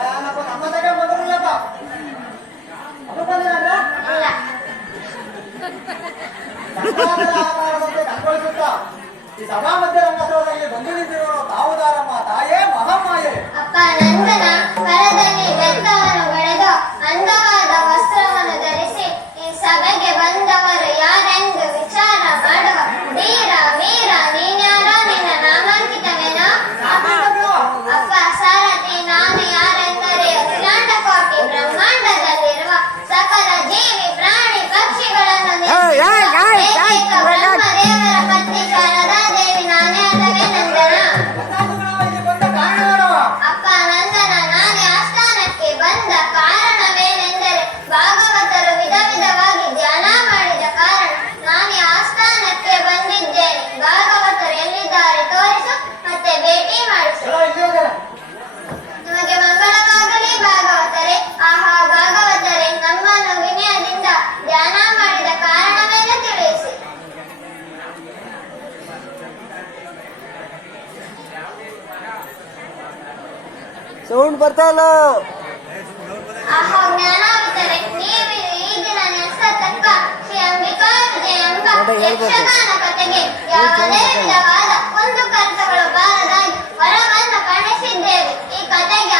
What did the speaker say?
ಏನಪ್ಪ ನಮ್ಮ ತಗ ಬಂದ್ರಲ್ಲಪ್ಪ ಅದು ಬಂದಿರಲ್ಲ ಇಲ್ಲ. ಕಂಗೊಳಿಸುತ್ತಾ ಈ ಸಭಾ ಮಧ್ಯ ರಂಗದಲ್ಲಿ ಬಂದು ನಿಂತಿರುವ ತಾವುದಾರಮ್ಮ ತಾಯೇ ಮಹಾಮಾಯೆ. ಅಪ್ಪ ನಂದನ ಕರದಲ್ಲಿ ಬೆತ್ತವನ್ನು ಬೆಳೆದು ಅಂದವಾದ ವಸ್ತ್ರವನ್ನು ಧರಿಸಿ ಈ ಸಭೆಗೆ ಬಂದವರು ಯಾರೆಂದು ವಿಚಾರ ಮಾಡುವ ಧೀರ ವೀರ ನೀನ್ಯಾರೋ ನಿನ್ನ ನಾಮಾಂಕಿತವೇನೋ? ಅಪ್ಪ ಸಾರಥಿ ನಾನು ಯಾರೆಂದರೆ ಅಖಿಲಾಂಡ ಕೋಟಿ ಬ್ರಹ್ಮಾಂಡದಲ್ಲಿರುವ ಸಕಲ ಜೀವಿ ಪ್ರಾಣಿ ಪಕ್ಷಿಗಳನ್ನು ಏಕೈಕ ಬ್ರಹ್ಮದೇವರ ಪತ್ನಿ ಶಾರದಾ ದೇವಿ ನಾನೇ ಅಲ್ಲವೇ ನಂದನ? ಅಪ್ಪ ನಂದನ ನಾನೇ ಆಸ್ಥಾನಕ್ಕೆ ಬಂದ ಕಾರಣವೇನೆಂದರೆ ಭಾಗವತರು ವಿಧ ವಿಧವಾಗಿ ಧ್ಯಾನ ಮಾಡಿದ ಕಾರಣ ನಾನೇ ಆಸ್ಥಾನಕ್ಕೆ ಬಂದಿದ್ದೇನೆ. ಭಾಗವತರು ಎಲ್ಲಿದ್ದಾರೆ ತೋರಿಸು, ಮತ್ತೆ ಭೇಟಿ ಮಾಡಿಸು. ನಿಮಗೆ ಮಂಗಳವಾಗಲಿ ಭಾಗವತರೇ. ಆಹಾ ಭಾಗವತರೇ, ನಮ್ಮನ್ನು ವಿನಯದಿಂದ ಧ್ಯಾನ ಮಾಡಿದ ಕಾರಣವೇನು ತಿಳಿಸಿ. ಸೌಂಡ್ ಬರ್ತಾ ಇಲ್ಲ. ಆಹೋ ಜ್ಞಾನಾವಿತರೆ, ನೀವು ಈ ದಿನ ನೆನೆಸತಕ್ಕ ಶ್ರೀ ಅಂಬಿಕಾ ವಿಜಯ ಎಂಬ ಯಕ್ಷಗಾನ ಕಥೆಗೆ ಯಾವುದೇ ವಿಧವಾದ ಒಂದು ಕರ್ತಗಳು ಬಾರದಾಗಿ ವರವನ್ನು ಕಣಿಸಿದ್ದೇವೆ. ಈ ಕಥೆಗೆ